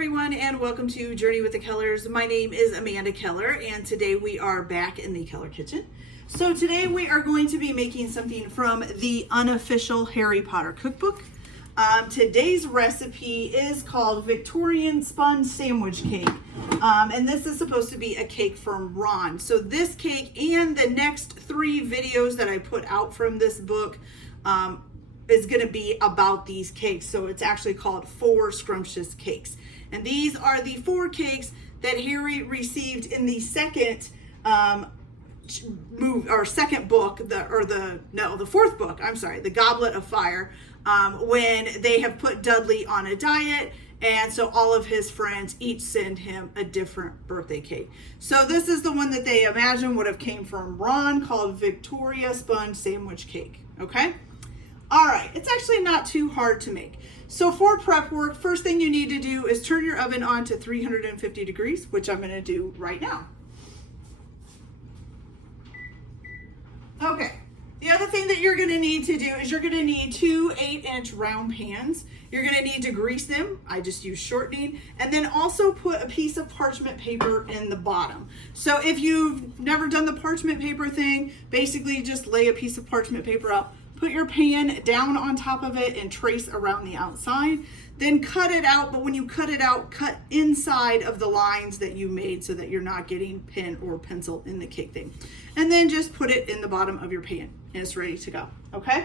everyone, and welcome to Journey with the Kellers. My name is Amanda Keller, and today we are back in the Keller kitchen. So today we are going to be making something from the Unofficial Harry Potter cookbook. Today's recipe is called Victorian Sponge Sandwich Cake, and this is supposed to be a cake from Ron. So this cake and the next 3 videos that I put out from this book is going to be about these cakes. So it's actually called 4 Scrumptious Cakes. And these are the 4 cakes that Harry received in the second book, the 4th book, I'm sorry, the Goblet of Fire, when they have put Dudley on a diet, and so all of his friends each send him a different birthday cake. So this is the one that they imagine would have came from Ron, called Victoria Sponge Sandwich Cake, okay? All right, it's actually not too hard to make. So for prep work, first thing you need to do is turn your oven on to 350 degrees, which I'm gonna do right now. Okay, the other thing that you're gonna need to do is you're gonna need 2 8-inch round pans. You're gonna need to grease them. I just use shortening, and then also put a piece of parchment paper in the bottom. So if you've never done the parchment paper thing, basically just lay a piece of parchment paper out, put your pan down on top of it and trace around the outside. Then cut it out, but when you cut it out, cut inside of the lines that you made so that you're not getting pen or pencil in the cake thing. And then just put it in the bottom of your pan and it's ready to go, okay?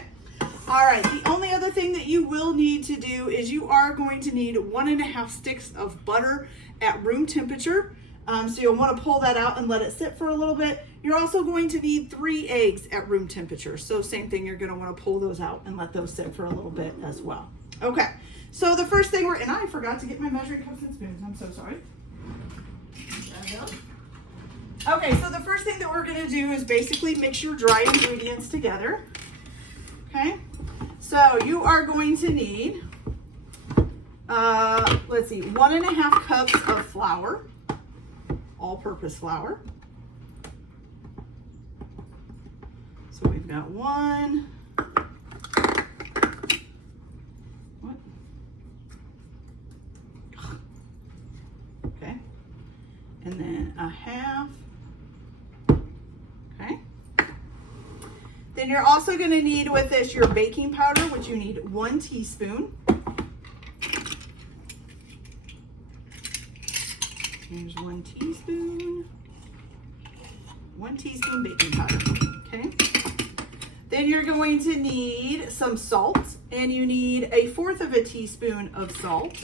All right, the only other thing that you will need to do is you are going to need 1.5 sticks of butter at room temperature. So you'll want to pull that out and let it sit for a little bit. You're also going to need 3 eggs at room temperature. So same thing, you're going to want to pull those out and let those sit for a little bit as well. Okay, so the first thing and I forgot to get my measuring cups and spoons. I'm so sorry. Okay, so the first thing that we're going to do is basically mix your dry ingredients together. Okay, so you are going to need, 1.5 cups of flour. All-purpose flour. So we've got 1. What? Okay. And then 1/2. Okay. Then you're also going to need with this your baking powder, which you need 1 teaspoon. Here's 1 teaspoon. 1 teaspoon baking powder, okay? Then you're going to need some salt, and you need 1/4 teaspoon of salt.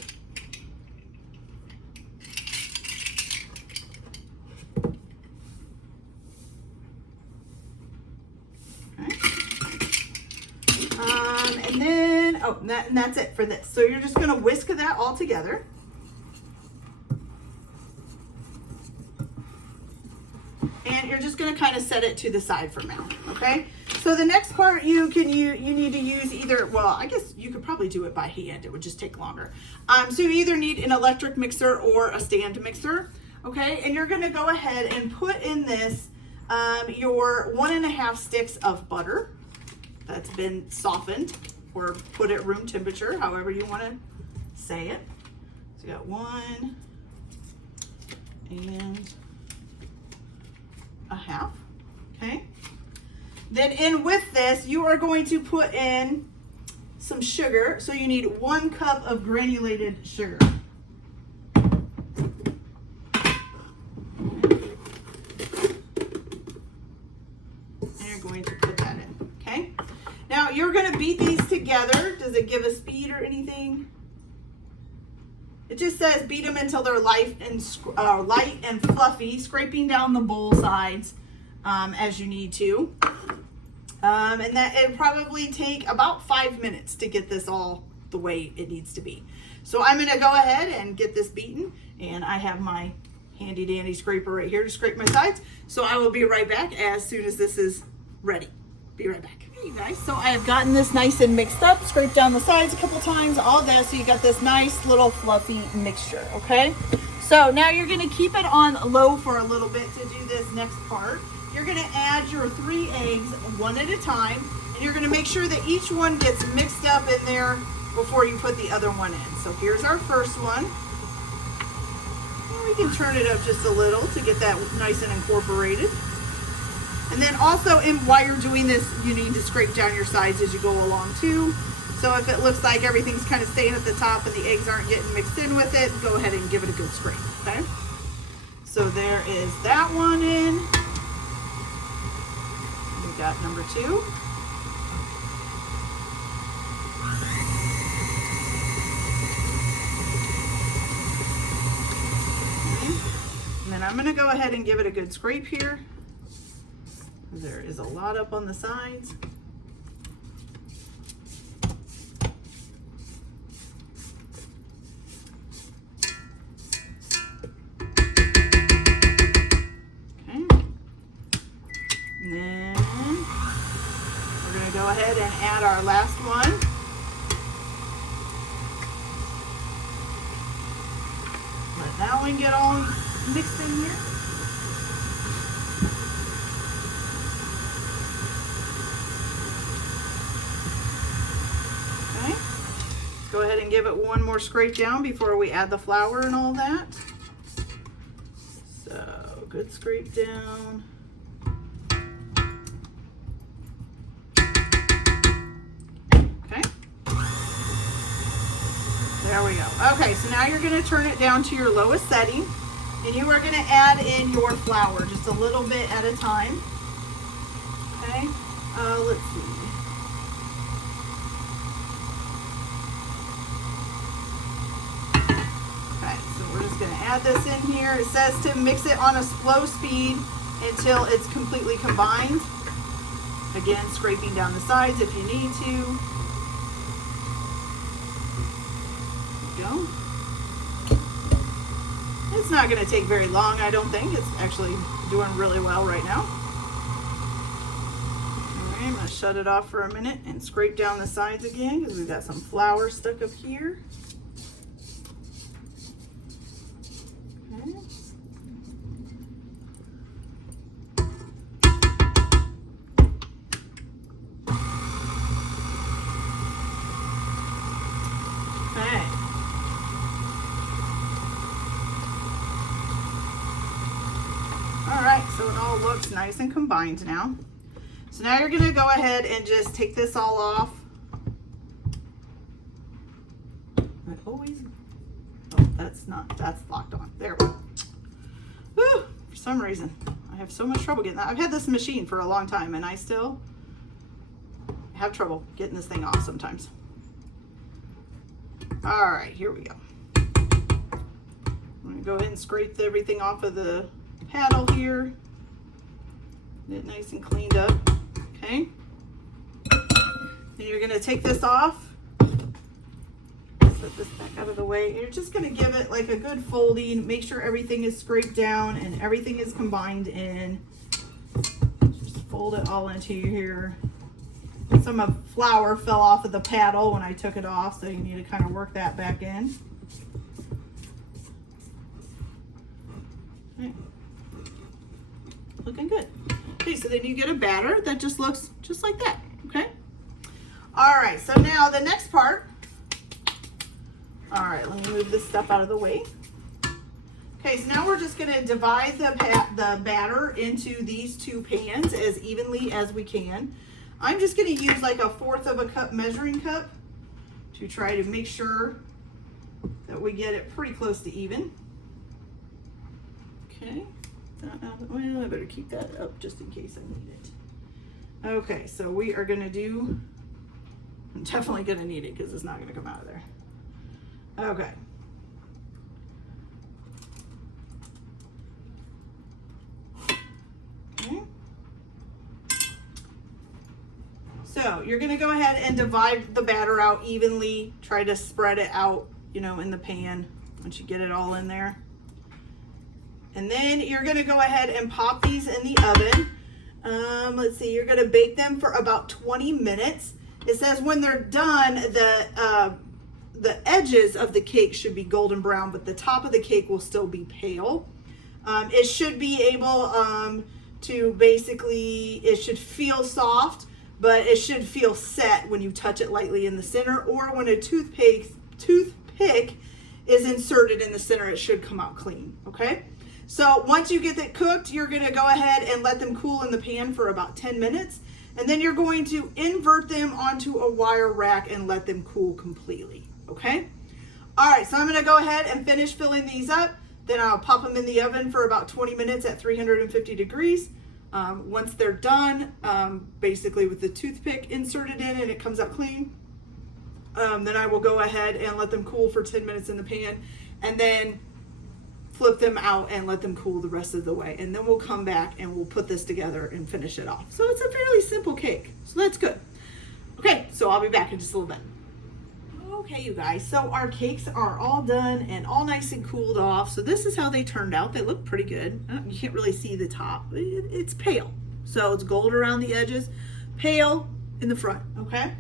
Okay. And then, and that's it for this. So you're just gonna whisk that all together. And you're just going to kind of set it to the side for now, okay? So the next part you need to use either, well, I guess you could probably do it by hand. It would just take longer. So you either need an electric mixer or a stand mixer, okay? And you're going to go ahead and put in this your 1.5 sticks of butter that's been softened or put at room temperature, however you want to say it. So you got 1 and 1/2, okay? Then in with this, you are going to put in some sugar. So you need 1 cup of granulated sugar. And you're going to put that in, okay? Now you're going to beat these together. Does it give a speed or anything? It just says beat them until they're light and fluffy, scraping down the bowl sides as you need to. And that it'll probably take about 5 minutes to get this all the way it needs to be. So I'm gonna go ahead and get this beaten, and I have my handy dandy scraper right here to scrape my sides. So I will be right back as soon as this is ready. Be right back. Hey you guys, so I have gotten this nice and mixed up, scraped down the sides a couple times, all that, so you got this nice little fluffy mixture, okay? So now you're gonna keep it on low for a little bit to do this next part. You're gonna add your 3 eggs one at a time, and you're gonna make sure that each one gets mixed up in there before you put the other one in. So here's our first one. And we can turn it up just a little to get that nice and incorporated. And then also, while you're doing this, you need to scrape down your sides as you go along too. So if it looks like everything's kind of staying at the top and the eggs aren't getting mixed in with it, go ahead and give it a good scrape, okay? So there is that one in. We got number 2. And then I'm gonna go ahead and give it a good scrape here. There is a lot up on the sides. Go ahead and add our last one. Let that one get all mixed in here. Okay. Let's go ahead and give it one more scrape down before we add the flour and all that. So good scrape down. There we go. Okay, so now you're going to turn it down to your lowest setting, and you are going to add in your flour just a little bit at a time. Okay, let's see. Okay, so we're just going to add this in here. It says to mix it on a slow speed until it's completely combined. Again, scraping down the sides if you need to. Go. It's not going to take very long, I don't think. It's actually doing really well right now. All right, I'm going to shut it off for a minute and scrape down the sides again because we've got some flour stuck up here. Okay. So it all looks nice and combined now. So now you're going to go ahead and just take this all off. I always, oh, that's locked on. There we go. Whew, for some reason, I have so much trouble getting that. I've had this machine for a long time and I still have trouble getting this thing off sometimes. All right, here we go. I'm going to go ahead and scrape everything off of the paddle here. Get it nice and cleaned up. Okay. Then you're going to take this off. Set this back out of the way. You're just going to give it like a good folding. Make sure everything is scraped down and everything is combined in. Just fold it all into here. Some of flour fell off of the paddle when I took it off, so you need to kind of work that back in. Okay. Looking good. Okay, so then you get a batter that just looks just like that, okay? All right, so now the next part. All right, let me move this stuff out of the way. Okay, so now we're just gonna divide the batter into these 2 pans as evenly as we can. I'm just gonna use like 1/4 of a cup measuring cup to try to make sure that we get it pretty close to even. Okay. Well, I better keep that up just in case I need it. Okay, so we are gonna do, I'm definitely gonna need it because it's not gonna come out of there. Okay. Okay. So you're gonna go ahead and divide the batter out evenly. Try to spread it out, you know, in the pan once you get it all in there. And then you're gonna go ahead and pop these in the oven. Let's see, you're gonna bake them for about 20 minutes. It says when they're done, the edges of the cake should be golden brown, but the top of the cake will still be pale. It should be able to basically, it should feel soft, but it should feel set when you touch it lightly in the center, or when a toothpick is inserted in the center, it should come out clean, okay? So once you get it cooked, you're gonna go ahead and let them cool in the pan for about 10 minutes. And then you're going to invert them onto a wire rack and let them cool completely, okay? All right, so I'm gonna go ahead and finish filling these up. Then I'll pop them in the oven for about 20 minutes at 350 degrees. Once they're done, basically with the toothpick inserted in and it comes out clean, then I will go ahead and let them cool for 10 minutes in the pan, and then flip them out and let them cool the rest of the way. And then we'll come back and we'll put this together and finish it off. So it's a fairly simple cake. So that's good. Okay, so I'll be back in just a little bit. Okay, you guys, so our cakes are all done and all nice and cooled off. So this is how they turned out. They look pretty good. You can't really see the top. It's pale. So it's gold around the edges, pale in the front, okay?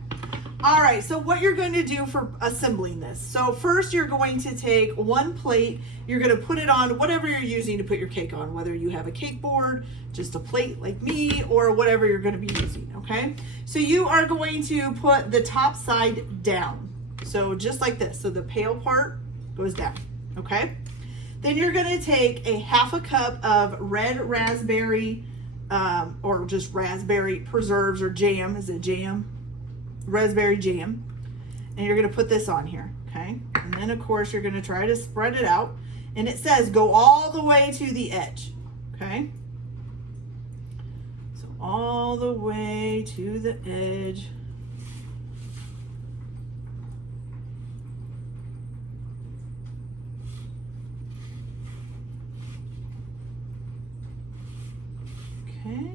All right, so what you're going to do for assembling this. So first you're going to take one plate, you're going to put it on whatever you're using to put your cake on, whether you have a cake board, just a plate like me, or whatever you're going to be using, okay? So you are going to put the top side down. So just like this. So the pale part goes down, okay? Then you're going to take a half a cup of red raspberry, or just raspberry preserves or jam. Is it jam? Raspberry jam, and you're going to put this on here, okay? And then of course you're going to try to spread it out, and it says go all the way to the edge, okay? So all the way to the edge. Okay.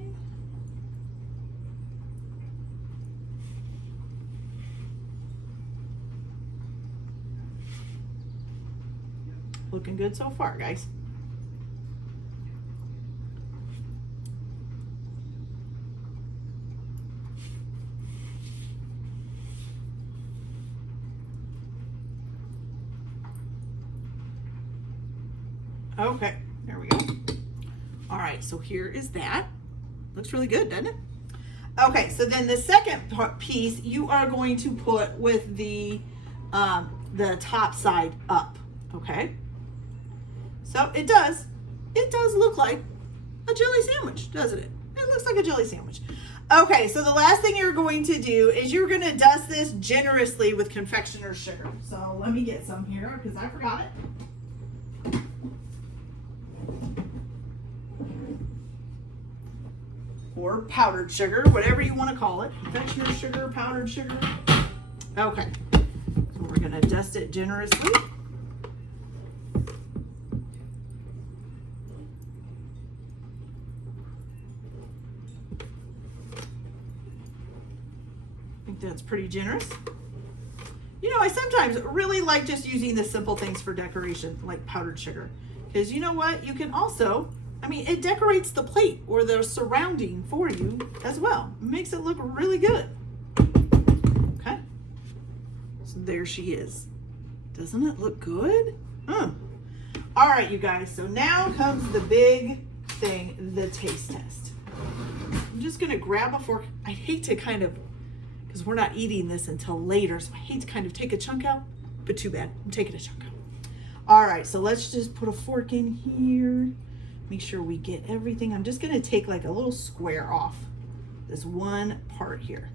Looking good so far, guys. Okay, there we go. All right, so here is that. Looks really good, doesn't it? Okay, so then the second piece you are going to put with the top side up, okay? So it does look like a jelly sandwich, doesn't it? It looks like a jelly sandwich. Okay, so the last thing you're going to do is you're going to dust this generously with confectioner's sugar. So let me get some here because I forgot it. Or powdered sugar, whatever you want to call it. Confectioner's sugar, powdered sugar. Okay, so we're going to dust it generously. That's pretty generous. You know, I sometimes really like just using the simple things for decoration, like powdered sugar. Because you know what? You can also, I mean, it decorates the plate or the surrounding for you as well. It makes it look really good. Okay. So there she is. Doesn't it look good? All right, you guys. So now comes the big thing, the taste test. I'm just going to grab a fork. I hate to kind of, because we're not eating this until later, so I hate to kind of take a chunk out, but too bad, I'm taking a chunk out. All right, so let's just put a fork in here. Make sure we get everything. I'm just gonna take like a little square off this one part here.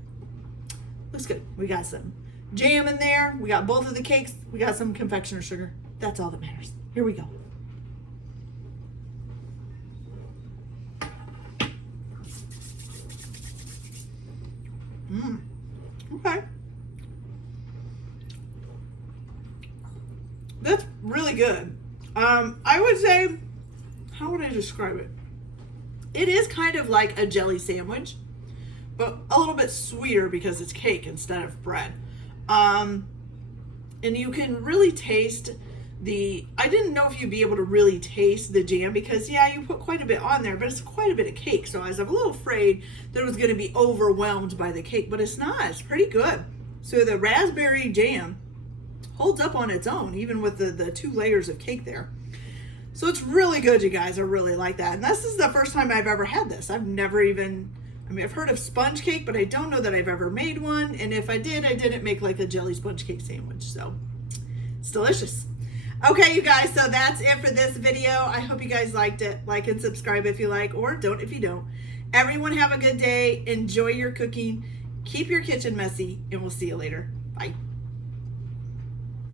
Looks good. We got some jam in there. We got both of the cakes. We got some confectioner sugar. That's all that matters. Here we go. Okay. That's really good. I would say, how would I describe it? It is kind of like a jelly sandwich, but a little bit sweeter because it's cake instead of bread. And you can really taste I didn't know if you'd be able to really taste the jam because, yeah, you put quite a bit on there, but it's quite a bit of cake. So I was a little afraid that it was going to be overwhelmed by the cake, but it's not. It's pretty good. So the raspberry jam holds up on its own, even with the 2 layers of cake there. So it's really good, you guys. I really like that. And this is the first time I've ever had this. I've never even, I've heard of sponge cake, but I don't know that I've ever made one. And if I did, I didn't make like a jelly sponge cake sandwich. So it's delicious. Okay, you guys, so that's it for this video. I hope you guys liked it. Like and subscribe if you like, or don't if you don't. Everyone have a good day. Enjoy your cooking. Keep your kitchen messy, and we'll see you later. Bye.